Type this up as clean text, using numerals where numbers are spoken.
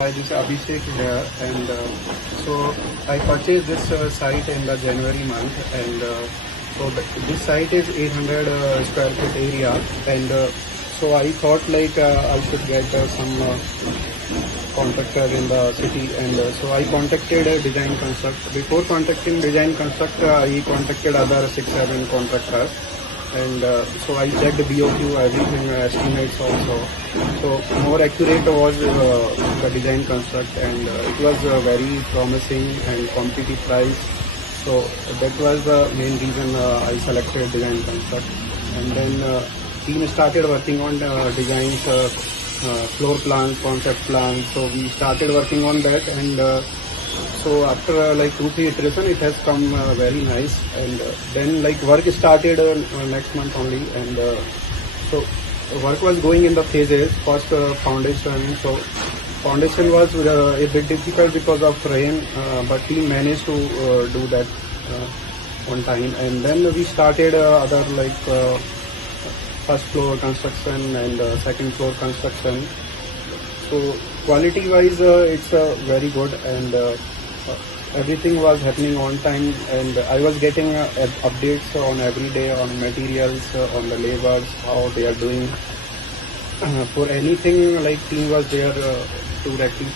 Hi, this is Abhishek here, and so I purchased this site in the January month, and this site is 800 square foot area, and so I thought like I should get some contractor in the city, and so I contacted Design Construct. Before contacting Design Construct, I contacted other 6-7 contractors. And so I checked BOQ, everything, estimates also. So more accurate was the Design Construct, and it was very promising and competitive price. So that was the main reason I selected Design Construct. And then team started working on designs, floor plans, concept plans. So we started working on that, and so after like 2-3 iteration, it has come very nice, and then like work started next month only, and so work was going in the phases. First foundation. So foundation was a bit difficult because of rain, but we managed to do that on time, and then we started other like first floor construction and second floor construction. So quality wise, it's very good, and everything was happening on time, and I was getting updates on every day on materials, on the labors, how they are doing. For anything, like team was there to rectify.